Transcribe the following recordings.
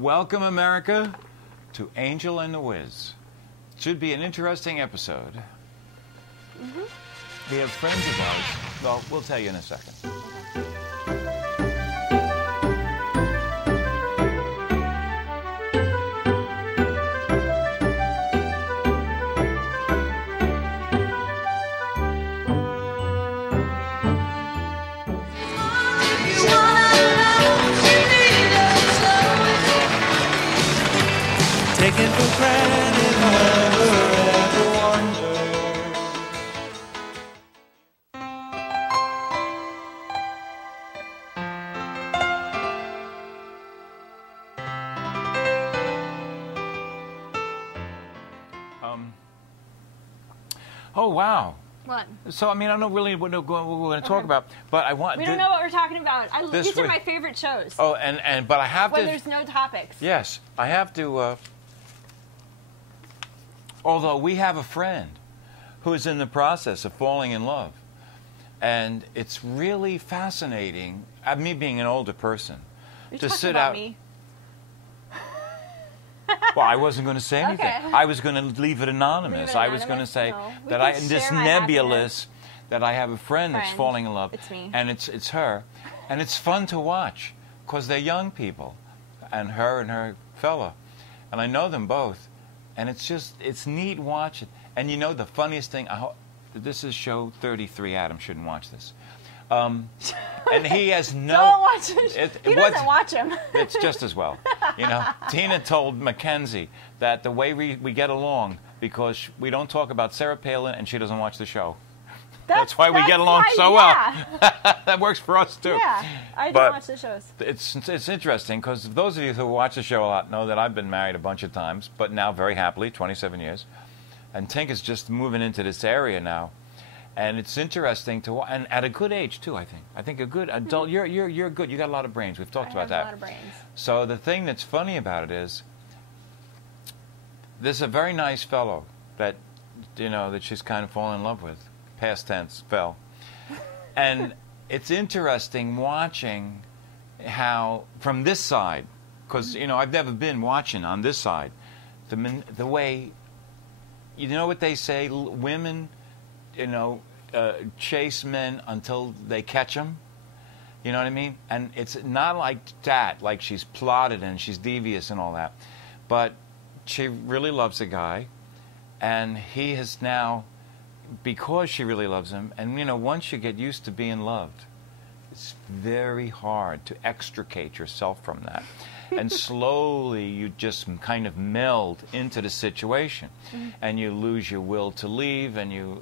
Welcome, America, to Angel and the Wiz. Should be an interesting episode. We have friends of ours. Well, we'll tell you in a second. Taken for granted, never ever wonder. Oh, wow. What? So, I mean, I don't really know what we're going to talk about, but I want... We don't know what we're talking about. This These are week- my favorite shows. Oh, but I have when to... there's no topics. Yes, I have to... although we have a friend who is in the process of falling in love. And it's really fascinating, me being an older person, You're to talking sit about out... me. Well, I wasn't going to say anything. Okay. I was going to leave it anonymous. Leave it I was going to anonymous? say No. We that can in this share my nebulous that I have a friend that's Friend. falling in love. It's me. And it's her. And it's fun to watch because they're young people, and her fella. And I know them both. And it's neat watching. And you know the funniest thing, this is show 33. Adam shouldn't watch this. And he has no... Don't watch it. He doesn't watch them. It's just as well. You know, Tina told Mackenzie that the way we get along, because we don't talk about Sarah Palin and she doesn't watch the show. That's why we get along so well. That works for us, too. Yeah, I But don't watch the shows. It's interesting, because those of you who watch the show a lot know that I've been married a bunch of times, but now very happily, 27 years. And Tink is just moving into this area now. And it's interesting to and at a good age too. I think a good adult. You're good. You got a lot of brains. We've talked about that. I have a lot of brains. So the thing that's funny about it is, this is a very nice fellow that that she's kind of fallen in love with. Past tense, fell. And it's interesting watching how from this side, because I've never been watching on this side, the way what they say, women. Chase men until they catch them. You know what I mean? And it's not like that, like she's plotted and she's devious and all that. But she really loves a guy, and he has now, because she really loves him, and once you get used to being loved, it's very hard to extricate yourself from that. And slowly you just kind of meld into the situation, and you lose your will to leave, and you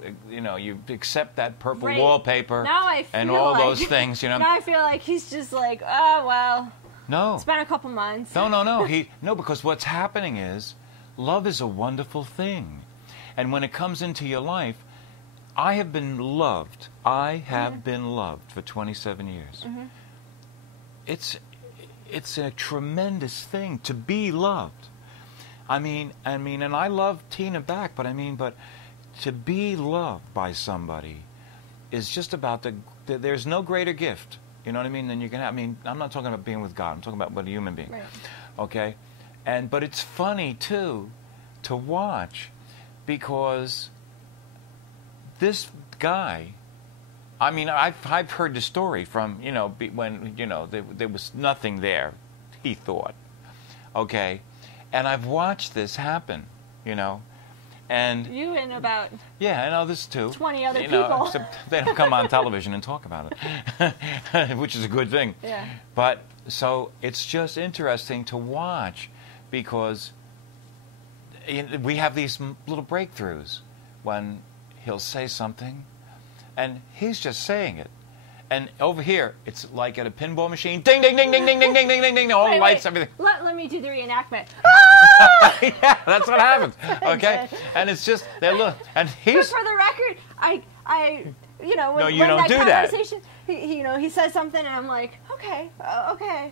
accept that purple wallpaper now I feel and all like, those things. Now I feel like he's just like, oh well. No. It's been a couple months. No, because what's happening is, love is a wonderful thing, and when it comes into your life, I have been loved. I have been loved for 27 years. It's a tremendous thing to be loved. I mean, and I love Tina back, but to be loved by somebody is just about there's no greater gift, you know what I mean, than you can have. I mean, I'm not talking about being with God. I'm talking about with a human being. Right. Okay? But it's funny, too, to watch, because this guy, I mean, I've heard the story from, when, there was nothing there, he thought, okay? And I've watched this happen, and... You and about... Yeah, and others too. 20 other people. Except they don't come on television and talk about it, which is a good thing. Yeah. But, so, it's just interesting to watch, because we have these little breakthroughs when he'll say something, and he's just saying it. And over here, it's like at a pinball machine. Ding, ding, ding, ding, ding, ding, ding, ding, ding, ding. All the lights, everything. Let me do the reenactment. Yeah, that's what happens. Okay? And it's just, look, and But he's... for the record, I when you don't do that. conversation, he says something, and I'm like, okay.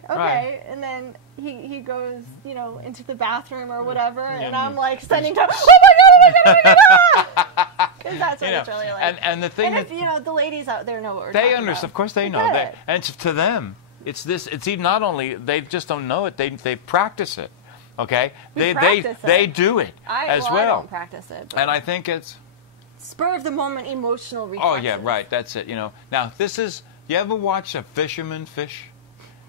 Right. And then he goes, into the bathroom or whatever, and Yeah. I'm like sending to, oh my god, because that's what it's really like. And the thing And that if the ladies out there know what we're they talking understand, about. of course they know get that, it. and to them, It's this. It's even not only they just don't know it. They practice it. Okay. We practice They it. do it as I well. don't practice it. But And I think it's. spur of the moment emotional Oh reflexes. yeah, right. That's it. You know. Now this is. You ever watch a fisherman fish?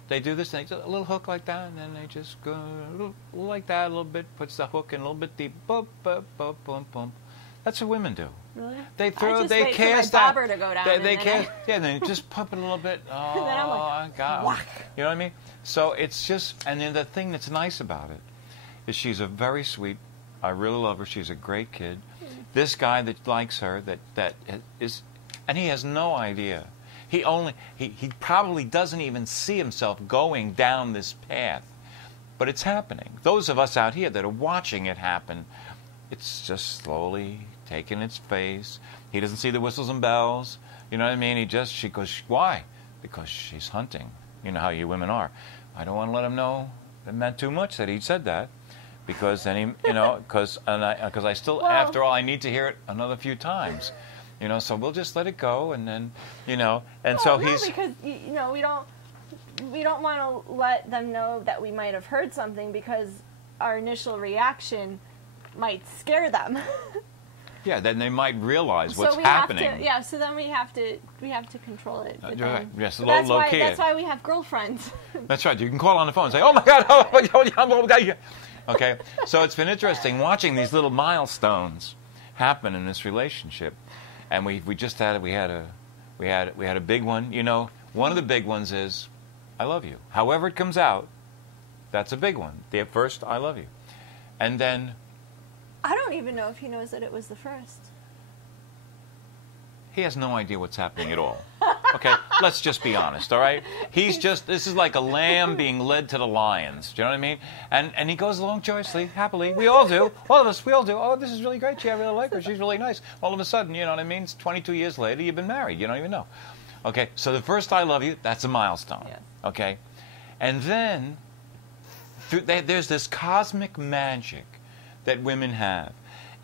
They do this thing, a little hook like that, and then they just go a little like that a little bit. Puts the hook in a little bit deep. Boom, boom, boom, boom, boom. That's what women do. Really? They I throw. just They wait for cast my that. bobber to go down. They and then cast. Yeah, they just pump it a little bit. Oh, then I'm like, God. whack. You know what I mean? So it's just, and then the thing that's nice about it is she's a very sweet. I really love her. She's a great kid. This guy that likes her, that is, and he has no idea. He probably doesn't even see himself going down this path, but it's happening. Those of us out here that are watching it happen, it's just slowly taking its face. He doesn't see the whistles and bells. You know what I mean? She goes, why? Because she's hunting. You know how you women are. I don't want to let him know it meant too much that he said that, because then he, you know, because I still, Well, after all, I need to hear it another few times. You know, so we'll just let it go, and then, you know, and so no, he's. because you know we don't want to let them know that we might have heard something, because our initial reaction might scare them. Yeah, then they might realize what's so we happening. Have to, yeah, so then we have to control it. But Right. then, Yes, but low key. That's why we have girlfriends. That's right. You can call on the phone and say, "Oh my God, oh my God, oh my God." Okay. So it's been interesting watching these little milestones happen in this relationship, and we just had a big one. You know, one of the big ones is, "I love you." However it comes out, that's a big one. The first, "I love you," and then I don't even know if he knows that it was the first. he has no idea what's happening at all. Okay, let's just be honest, all right? This is like a lamb being led to the lions. Do you know what I mean? And he goes along joyously, happily. We all do. All of us, we all do. Oh, this is really great. Gee, I really like her. She's really nice. All of a sudden, you know what I mean? It's 22 years later, you've been married. You don't even know. Okay, so the first "I love you," that's a milestone. Yes. Okay? And then there's this cosmic magic that women have.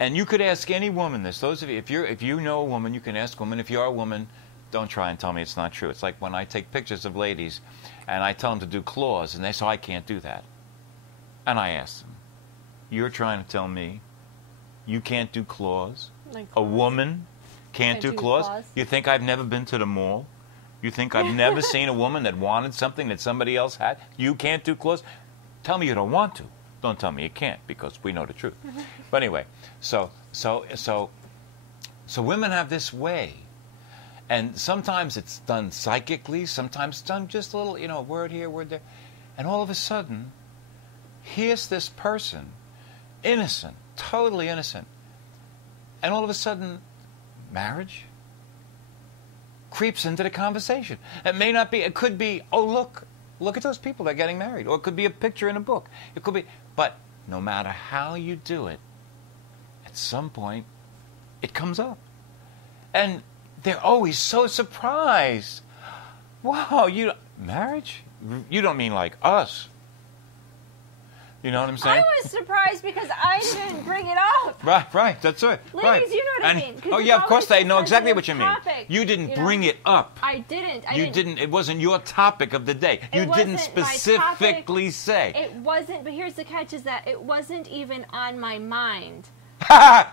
And you could ask any woman this. Those of you, if you know a woman, you can ask a woman. If you're a woman, don't try and tell me it's not true. It's like when I take pictures of ladies and I tell them to do claws, and they say, "I can't do that." And I ask them, "You're trying to tell me you can't do claws? Like A woman can't do claws? You think I've never been to the mall? You think I've never seen a woman that wanted something that somebody else had? You can't do claws? Tell me you don't want to. Don't tell me you can't, because we know the truth." But anyway, so women have this way, and sometimes it's done psychically, sometimes it's done just a little, you know, word here, word there, and all of a sudden, here's this person, innocent, totally innocent, and all of a sudden, marriage creeps into the conversation. It may not be. It could be, "Oh, look at those people, they're getting married," or it could be a picture in a book. It could be, but no matter how you do it, at some point, it comes up. And they're always so surprised. "Wow, marriage? You don't mean like us." You know what I'm saying? I was surprised because I didn't bring it up. Right, that's right. Ladies, right. you know what I And- mean, 'cause Oh it's yeah, of course always they know a exactly what you sensitive mean. topic, You didn't you know? bring it up. I didn't. You didn't. It wasn't your topic of the day. You didn't wasn't my specifically say. It wasn't, but here's the catch, is that it wasn't even on my mind. No,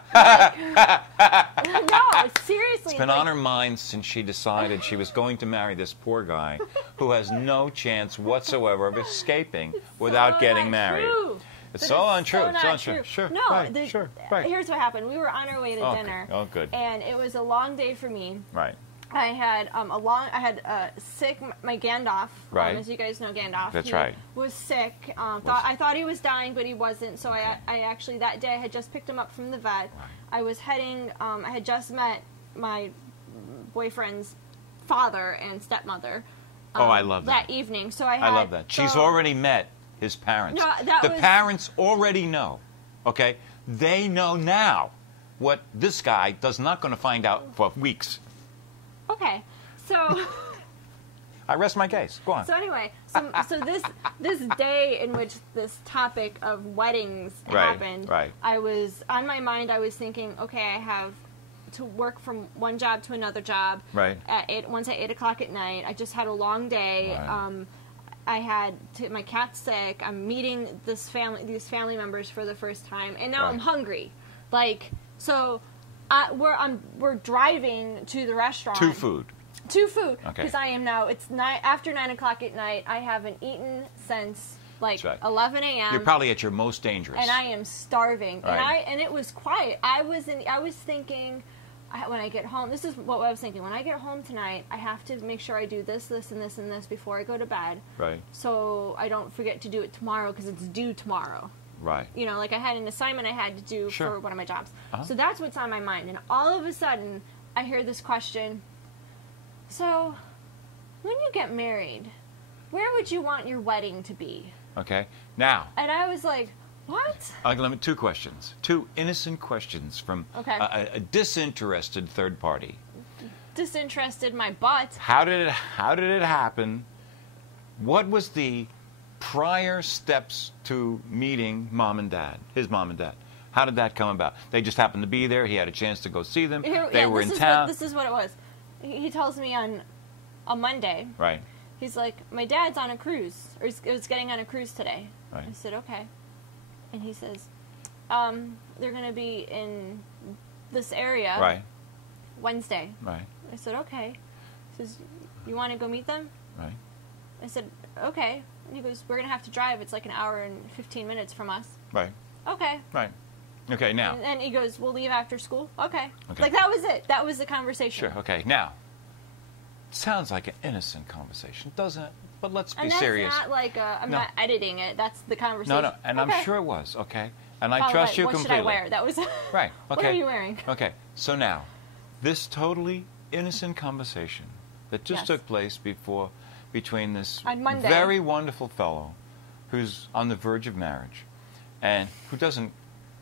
seriously. It's been on her mind since she decided she was going to marry this poor guy who has no chance whatsoever of escaping without getting married. True. It's But so untrue. So It's not untrue. true. Sure. No, Right. Sure. Right. Here's what happened. We were on our way to Okay. dinner. Oh, good. And it was a long day for me. Right. I had sick my Gandalf. Right. As you guys know, Gandalf. That's he right. Was sick. I thought he was dying, but he wasn't. So I actually that day I had just picked him up from the vet. Right. I was heading. I had just met my boyfriend's father and stepmother. Oh, I love that that. evening. So I love that. She's already met his parents. No, that the was- parents already know. Okay? They know now what this guy does not going to find out for weeks. Okay. So. I rest my case. Go on. So anyway, so this day in which this topic of weddings Right, happened, right. I was on my mind. I was thinking, okay, I have to work from one job to another job. Right. Once at 8 o'clock at night. I just had a long day. Right. my cat's sick. I'm meeting these family members for the first time, and now Right. I'm hungry. Like, so we're driving to the restaurant. To food. To food. Okay. Because I am now. It's after 9 o'clock at night. I haven't eaten since like That's right. 11 a.m. You're probably at your most dangerous. and I am starving. Right. And it was quiet. I was thinking, when I get home, this is what I was thinking. When I get home tonight, I have to make sure I do this, this, and this, and this before I go to bed, Right. so I don't forget to do it tomorrow because it's due tomorrow. Right. You know, like I had an assignment I had to do Sure. for one of my jobs. Uh-huh. So that's what's on my mind. And all of a sudden, I hear this question. So, when you get married, where would you want your wedding to be? Okay. Now, And I was like, what? I'll limit 2 questions. 2 innocent questions from Okay. a disinterested third party. Disinterested my butt. How did it happen? What was the prior steps to meeting mom and dad, his mom and dad? How did that come about? They just happened to be there. He had a chance to go see them. They were in town. This is what it was. He tells me on a Monday. Right. He's like, my dad's on a cruise, or it was getting on a cruise today. Right. I said, okay. And he says, they're going to be in this area Right. Wednesday. Right. I said, okay. He says, you want to go meet them? Right. I said, okay. And he goes, we're going to have to drive. It's like an hour and 15 minutes from us. Right. Okay. Right. Okay. Now. And he goes, we'll leave after school. Okay. Okay. Like, that was it. That was the conversation. Sure. Okay. Now. Sounds like an innocent conversation, doesn't it? But let's be And that's serious. not like I'm No. not editing it. That's the conversation. No, no, and Okay. I'm sure it was, okay? And I Well, trust you what completely. should I wear? That was Right, okay. What are you wearing? Okay, so now, this totally innocent conversation that just Yes. took place between this On Monday. very wonderful fellow who's on the verge of marriage and who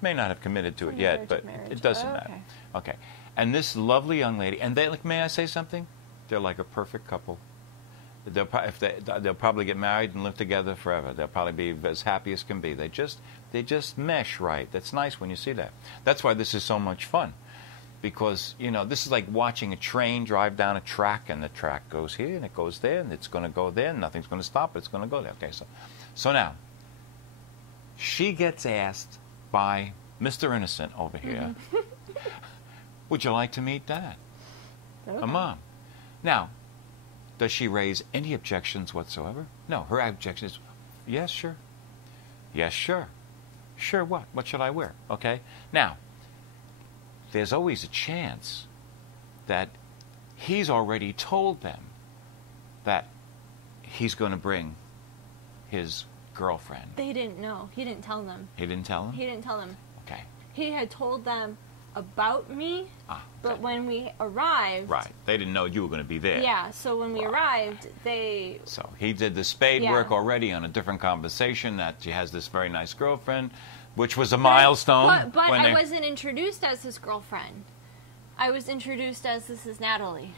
may not have committed to On it the yet, verge but of marriage. it doesn't Oh, matter. okay. Okay, and this lovely young lady, and they, like, may I say something? They're like a perfect couple. They'll probably get married and live together forever. They'll probably be as happy as can be. They just mesh right. That's nice when you see that. That's why this is so much fun, because this is like watching a train drive down a track, and the track goes here and it goes there, and it's going to go there, and nothing's going to stop it. It's going to go there. Okay, so now she gets asked by Mr. Innocent over here, would you like to meet Dad? Okay. A mom. Now, does she raise any objections whatsoever? No, her objection is, yes, sure. Yes, sure. Sure what? What should I wear? Okay? Now, there's always a chance that he's already told them that he's going to bring his girlfriend. They didn't know. He didn't tell them. He didn't tell them? He didn't tell them. Okay. He had told them about me, but okay. when we arrived, Right. They didn't know you were going to be there. yeah. So when we arrived, they So he did the spade Yeah. work already on a different conversation that she has this very nice girlfriend, which was a milestone. But when I they- wasn't introduced as his girlfriend. I was introduced as this is Natalie.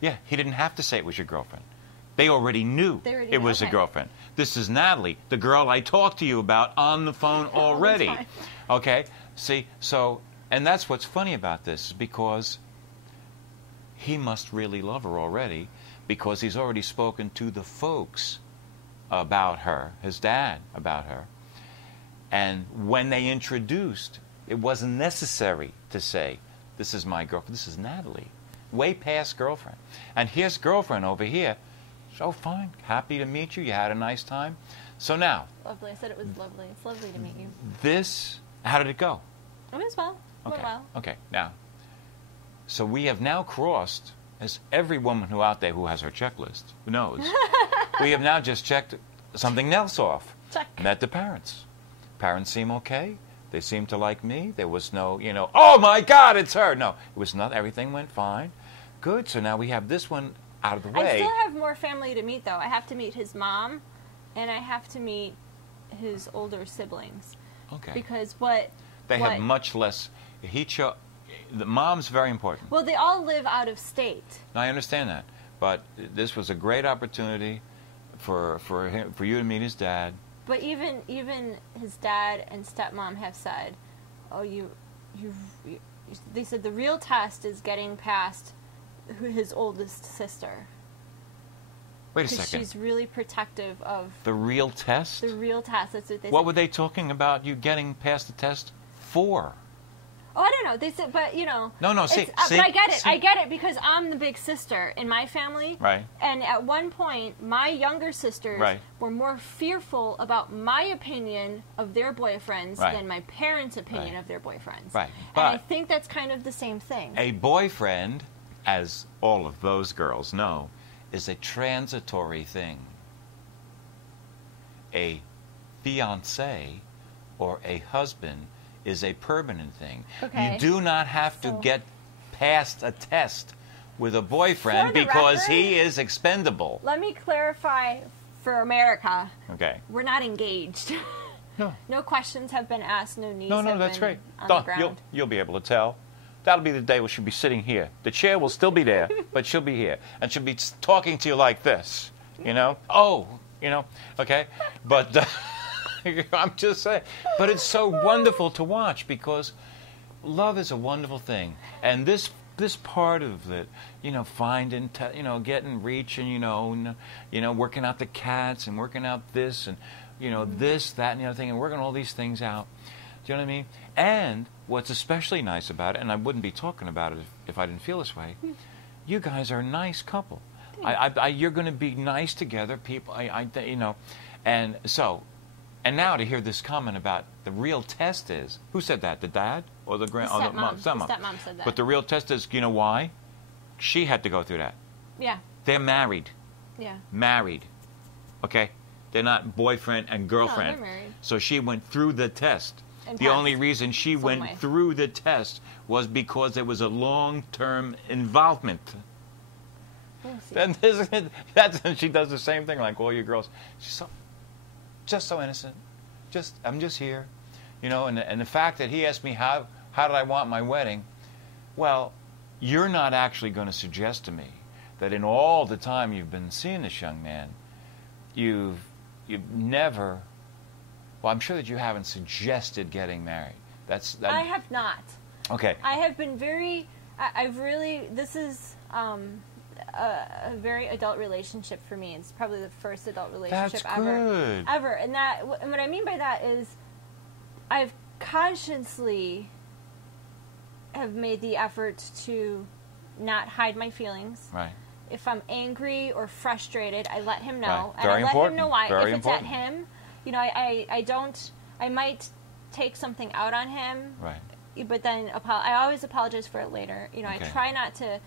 Yeah, he didn't have to say it was your girlfriend. They already knew They already it knew, was a okay. girlfriend. This is Natalie, the girl I talked to you about on the phone All the already. time. Okay? See, so, and that's what's funny about this, because he must really love her already, because he's already spoken to the folks about her, his dad about her. And when they introduced, it wasn't necessary to say, this is my girlfriend, this is Natalie. Way past girlfriend. And here's girlfriend over here. So fine, happy to meet you. You had a nice time. So now, Lovely. I said it was lovely. It's lovely to meet you. this, how did it go? It was well. Okay. Well. Okay. Now, so we have now crossed, as every woman who out there who has her checklist knows, we have now just checked something else off. Check. Met the parents. Parents seem okay. They seem to like me. There was no, oh my God, it's her. No, it was not. Everything went fine. Good. So now we have this one out of the I way. still have more family to meet, though. I have to meet his mom, and I have to meet his older siblings. Okay. Because They have much less. The mom's very important. Well, they all live out of state. I understand that, but this was a great opportunity for you to meet his dad. But even his dad and stepmom have said, "Oh, they said the real test is getting past his oldest sister." Wait a because second. she's really protective of The real test? the real test. That's what they What said. were they talking about you getting past the test for? Oh, I don't know. They said, but you know. No, it's- see, but I get it. see. I get it because I'm the big sister in my family. Right. And at one point, my younger sisters Right. were more fearful about my opinion of their boyfriends Right. than my parents' opinion Right. of their boyfriends. Right. And I But- think that's kind of the same thing. A boyfriend, as all of those girls know, is a transitory thing. A fiancé or a husband is a permanent thing. Okay. You do not have to So- get past a test with a boyfriend For the because record- he is expendable. Let me clarify for America. Okay. We're not engaged. No. No questions have been asked. No knees No, have that's been great. on Don't- the ground. you'll be able to tell. That'll be the day when she'll be sitting here. The chair will still be there, but she'll be here. And she'll be talking to you like this, you know? Oh, you know, okay? But I'm just saying. But it's so wonderful to watch because love is a wonderful thing. And this part of it, you know, finding, getting, reaching, working out the cats and working out this and, this, that, and the other thing, and working all these things out. Do you know what I mean? And what's especially nice about it, and I wouldn't be talking about it if I didn't feel this way, you guys are a nice couple. You're going to be nice together, people. And so, and now to hear this comment about the real test is, who said that? The dad or the grand? The Oh, stepmom. stepmom. The stepmom said that. But the real test is, you know why? She had to go through that. Yeah. They're married. Yeah. Married. Okay? They're not boyfriend and girlfriend. they're married. So she went through the test. And The passed only reason she some went way. through the test was because there was a long-term involvement. We'll see. Then she does the same thing like all you girls. She's just so innocent. I'm just here, And the fact that he asked me how did I want my wedding, well, you're not actually going to suggest to me that in all the time you've been seeing this young man, you've never. Well, I'm sure that you haven't suggested getting married. I have not. Okay. I have been very. I've really. This is a very adult relationship for me. It's probably the first adult relationship That's good. ever. And what I mean by that is, I've consciously have made the effort to not hide my feelings. Right. If I'm angry or frustrated, I let him know, Right. and Very I let important. him know why. Very if it's important. at him, I don't. I might take something out on him. Right. But then I always apologize for it later. I Okay. try not to.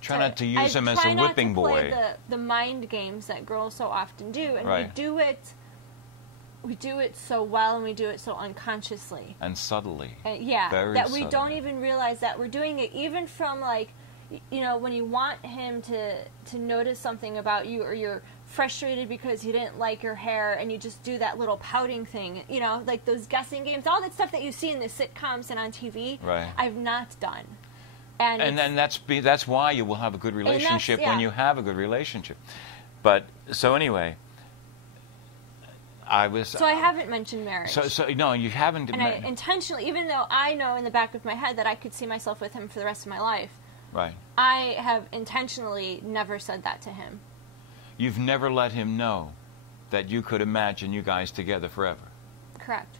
Try not to use him as a whipping boy. I try not to play the mind games that girls so often do, and Right. we do it. We do it so well, and we do it so unconsciously. And subtly. Yeah, Very that we don't subtly. even realize that we're doing it. Even from when you want him to notice something about you, or you're frustrated because he didn't like your hair, and you just do that little pouting thing. Like those guessing games, all that stuff that you see in the sitcoms and on TV. Right. I've not done. And And that's why you will have a good relationship when yeah. you have a good relationship. But so anyway, I was. so I haven't mentioned marriage. So no, you haven't. and I intentionally, even though I know in the back of my head that I could see myself with him for the rest of my life, Right. I have intentionally never said that to him. You've never let him know that you could imagine you guys together forever. Correct.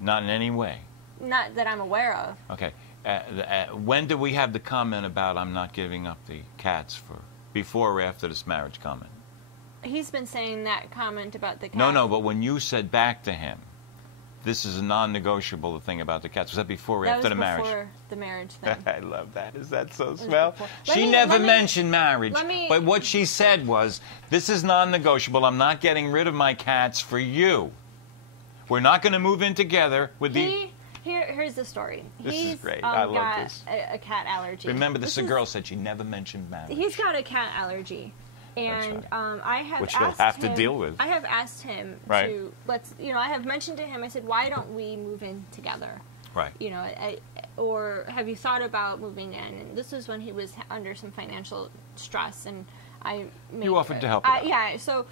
Not in any way. Not that I'm aware of. Okay. When do we have the comment about I'm not giving up the cats for before or after this marriage comment? He's been saying that comment about the cat. No, but when you said back to him, this is a non-negotiable thing about the cats, was that before or that after was the marriage? before the marriage thing. I love that. Is that so was swell? before. She Let never me- mentioned marriage. let me- But what she said was, this is non-negotiable. I'm not getting rid of my cats for you. We're not going to move in together with the... Here's the story. This is He's great. I love got this. a cat allergy. Remember, this is a is- girl said she never mentioned marriage. He's got a cat allergy. And right. I have Which he'll asked have to him- deal with. I have asked him Right. to I have mentioned to him. I said, why don't we move in together? Right. Or have you thought about moving in? And this was when he was under some financial stress, and I made, You offered to help him out. Yeah. So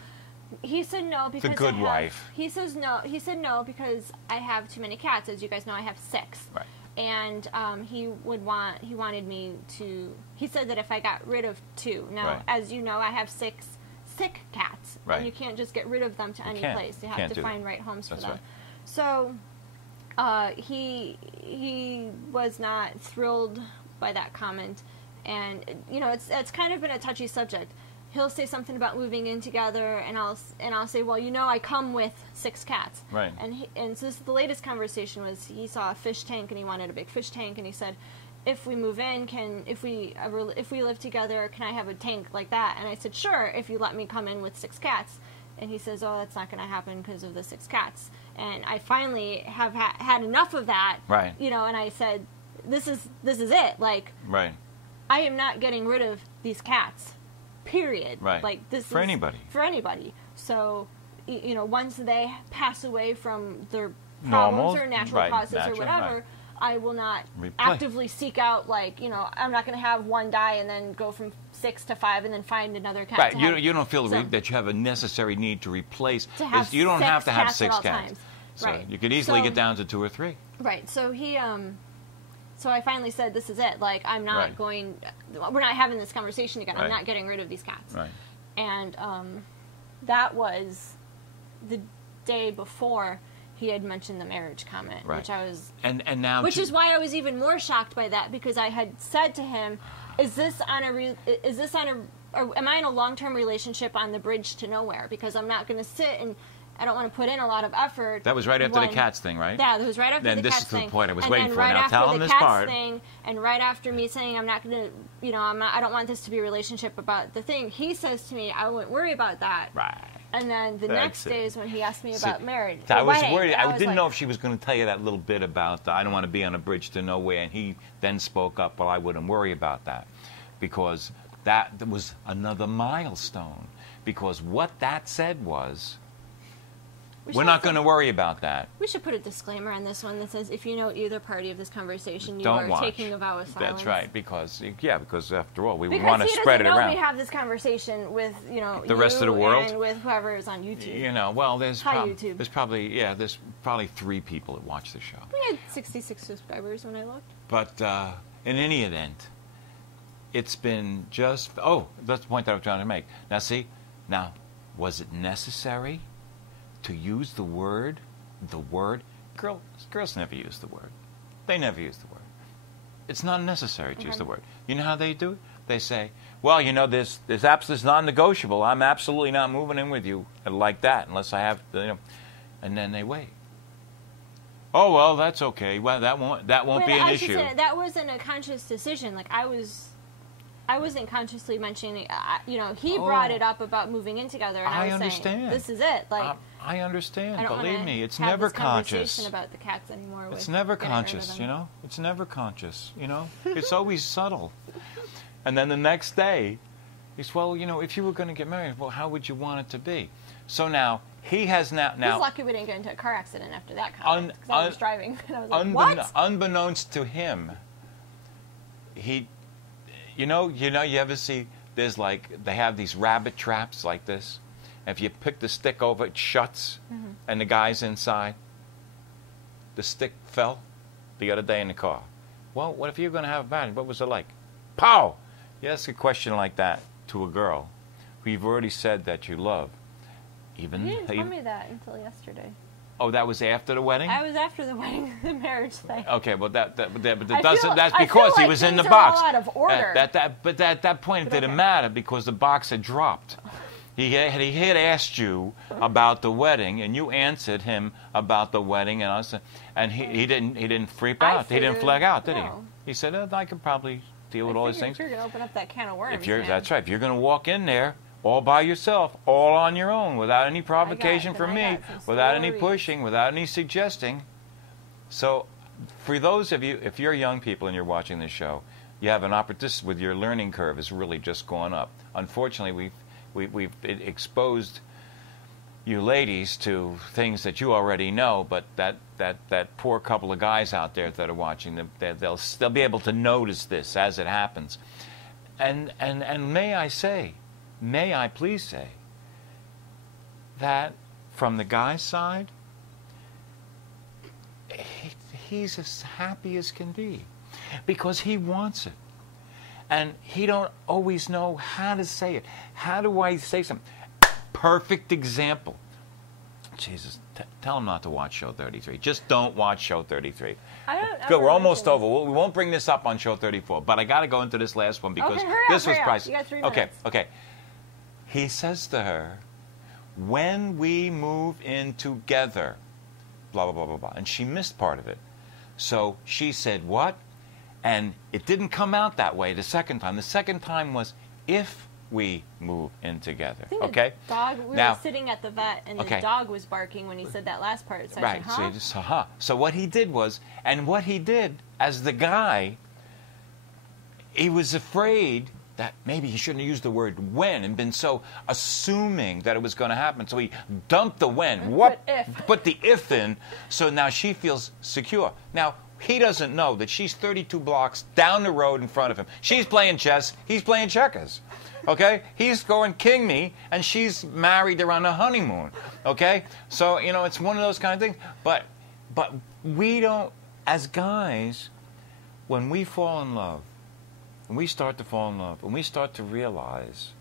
he said no because good I have, wife. He says no. He said no because I have too many cats. As you guys know, I have 6. Right. and he wanted me to. He said that if I got rid of 2. Now, Right. as you know, I have 6 sick cats, Right. and you can't just get rid of them to any can't. place. You have Can't to do that. find right homes for That's them. right. So he was not thrilled by that comment, and it's kind of been a touchy subject. He'll say something about moving in together, and I'll say, well, I come with 6 cats, Right. And so the latest conversation was he saw a fish tank and he wanted a big fish tank, and he said, if we move in, if we live together, can I have a tank like that? And I said, sure, if you let me come in with 6 cats. And he says, oh, that's not going to happen because of the 6 cats. And I finally have had enough of that. Right. And I said, this is it. Like, Right. I am not getting rid of these cats. Period. Right. Like, this For is anybody. For anybody. So, once they pass away from their Normal, problems or natural right, causes natural, or whatever, right. I will not Replace. actively seek out, I'm not going to have one die and then go from 6 to 5 and then find another cat. Right. to You have. you don't feel So- that you have a necessary need to replace. To have You don't 6 have to have cats at 6 all cats. times. So Right. you could easily So- get down to 2 or 3. Right. So so I finally said, this is it. Like, I'm not Right. we're not having this conversation again. Right. I'm not getting rid of these cats. Right. And that was the day before he had mentioned the marriage comment, Right. which I was, And now. which is why I was even more shocked by that, because I had said to him, "Is this on or am I in a long-term relationship on the bridge to nowhere? Because I'm not going to sit and I don't want to put in a lot of effort." That was right after the cats thing, right? Yeah, that was right after Then the this cats is the thing. point I was and waiting then for. right Now after tell the him this cats part. thing, and right after me saying I'm not going to, I don't want this to be a relationship about the thing, he says to me, "I wouldn't worry about that." Right. And then the That's next it. day is when he asked me See, about marriage. I or was wedding, worried. and I was didn't like, know if she was going to tell you that little bit about I don't want to be on a bridge to nowhere, and he then spoke up. Well, I wouldn't worry about that, because that was another milestone. Because what that said was, we're not going to worry about that. We should put a disclaimer on this one that says, if you know either party of this conversation, you Don't are watch. taking a vow of silence. That's right, because after all, we Because want to he spread it doesn't know around. we have this conversation with, The rest of the you world? and with whoever is on YouTube. Well, there's Hi, YouTube. there's probably 3 people that watch the show. We had 66 subscribers when I looked. But in any event, it's been just... Oh, that's the point that I was trying to make. Now, was it necessary to use the word? Girls never use the word. They never use the word. It's not necessary to use the word. You know how they do it? They say, well, this absolutely non-negotiable. I'm absolutely not moving in with you like that unless I have to, And then they wait. Oh, well, that's okay. Well, that won't be an issue. That wasn't a conscious decision. Like, I wasn't consciously mentioning, he brought it up about moving in together, and I was understand. saying, this is it. Like, I understand. I don't Believe wanna me, it's have never this conversation conscious. about the cats anymore. It's with never getting rid of conscious, them. It's never conscious, It's always subtle. And then the next day, he's, well, if you were going to get married, well, how would you want it to be? So now, he has now... He's lucky we didn't get into a car accident after that comment, because I was driving, and I was like, what? Unbeknownst to him, you ever see, there's they have these rabbit traps like this. If you pick the stick over, it shuts, and the guy's inside. The stick fell the other day in the car. Well, what if you're going to have a marriage? What was it like? Pow! You ask a question like that to a girl who you've already said that you love. You didn't tell me that until yesterday. Oh, that was after the wedding? I was after the wedding, the marriage thing. Okay, well, but that's I because feel he like was in the things are box. all out of order. But at that point, it But didn't okay. matter because the box had dropped. He had asked you about the wedding, and you answered him about the wedding, and he didn't freak I out. He didn't figured- flag out, did no. he? He said, I could probably deal with all these things. If you're going to open up that can of worms, That's right. If you're going to walk in there all by yourself, all on your own, without any provocation then from I me, got some without any stories. pushing, without any suggesting. So, for those of you, if you're young people and you're watching this show, you have an opportunity. With your learning curve has really just gone up. Unfortunately, we've exposed you ladies to things that you already know, but that poor couple of guys out there that are watching them, they'll be able to notice this as it happens. And may I please say that from the guy's side, he's as happy as can be because he wants it. And he don't always know how to say it. How do I say something? Perfect example. Jesus, tell him not to watch Show 33. Just don't watch Show 33. I don't. Good, we're almost over. We won't bring this up on Show 34, but I got to go into this last one because okay, hurry this up, was hurry up. priceless. You got 3 Okay, minutes. okay. He says to her, when we move in together, blah, blah, blah, blah, blah. And she missed part of it. So she said, what? And it didn't come out that way the second time. The second time was, if we move in together. I think Okay? the dog, we Now- were sitting at the vet, and Okay. the dog was barking when he said that last part. So I Right. said, huh? So what he did was, and what he did as the guy, he was afraid that maybe he shouldn't have used the word when and been so assuming that it was going to happen. So he dumped the when, put the if in, so now she feels secure. Now, he doesn't know that she's 32 blocks down the road in front of him. She's playing chess, he's playing checkers. Okay? He's going king me, and she's married, they're on a honeymoon. Okay? So, you know, it's one of those kind of things. But we don't, as guys, when we fall in love, when we start to fall in love, when we start to realize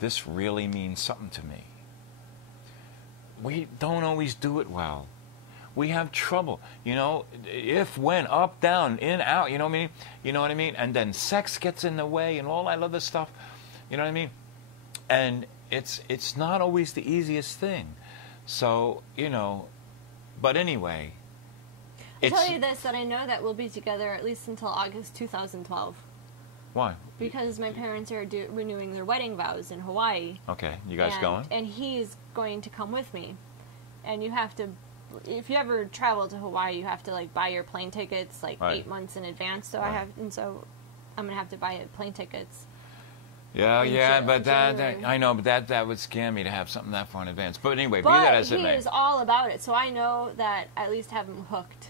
this really means something to me, we don't always do it well. We have trouble, you know, if, when, up, down, in, out, you know what I mean? You know what I mean? And then sex gets in the way and all that other stuff, you know what I mean? And it's not always the easiest thing. So, you know, but anyway, I'll tell you this, that I know that we'll be together at least until August 2012. Why? Because my parents are renewing their wedding vows in Hawaii. Okay, you guys and, going? And he's going to come with me. And you have to, if you ever travel to Hawaii, you have to like buy your plane tickets like Right. 8 months in advance. So Right. so I'm gonna have to buy plane tickets. Yeah, in yeah, but that January. I know, but that would scare me to have something that far in advance. But anyway, be But that as it he may. is all about it, so I know that I at least have him hooked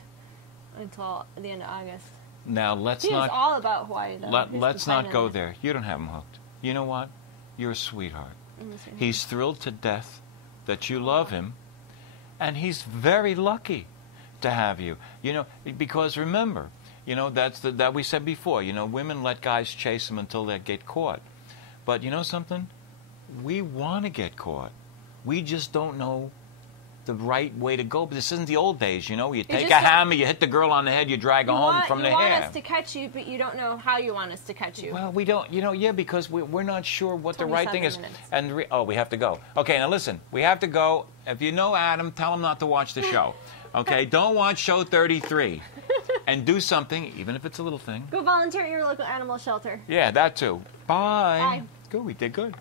until the end of August. Now let's He not is all about Hawaii, though. let's not go there. You don't have him hooked. You know what? You're a sweetheart. He's thrilled to death that you love him, and he's very lucky to have you. You know, because remember, you know, that we said before, you know, women let guys chase them until they get caught. But you know something? We want to get caught. We just don't know the right way to go. But this isn't the old days, you know. You take a hammer, you hit the girl on the head, you drag her home from the hair. You want us to catch you, but you don't know how you want us to catch you. Well, we don't, you know, yeah, because we're not sure what the right thing is. 27 minutes. And we have to go. Okay, now listen, we have to go. If you know Adam, tell him not to watch the show. Okay, don't watch Show 33. And do something, even if it's a little thing. Go volunteer at your local animal shelter. Yeah, that too. Bye. Bye. Good, we did good.